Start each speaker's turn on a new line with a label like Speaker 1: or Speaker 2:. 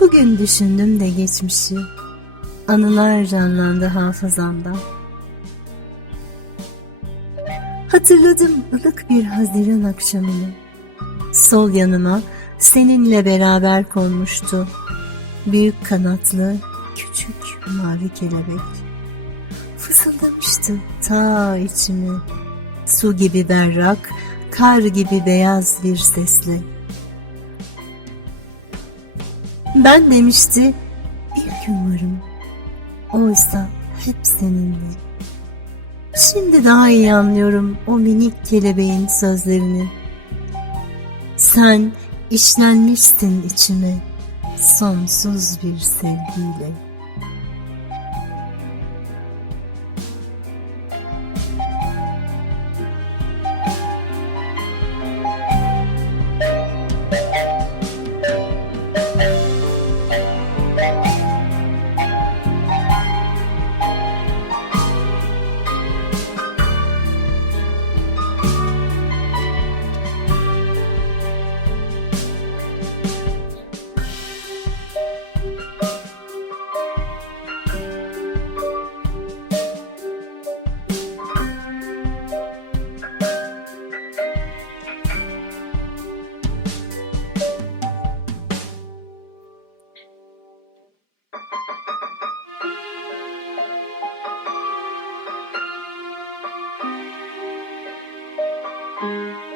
Speaker 1: Bugün düşündüm de geçmişi. Anılar canlandı hafızamda. Hatırladım ılık bir Haziran akşamını. Sol yanıma seninle beraber konmuştu. Büyük kanatlı küçük mavi kelebek. Fısıldamıştı ta içimi. Su gibi berrak, kar gibi beyaz bir sesle. Ben demişti, bir gün varım. Oysa hep seninle. Şimdi daha iyi anlıyorum o minik kelebeğin sözlerini. Sen işlenmişsin içime sonsuz bir sevgiyle. Thank you.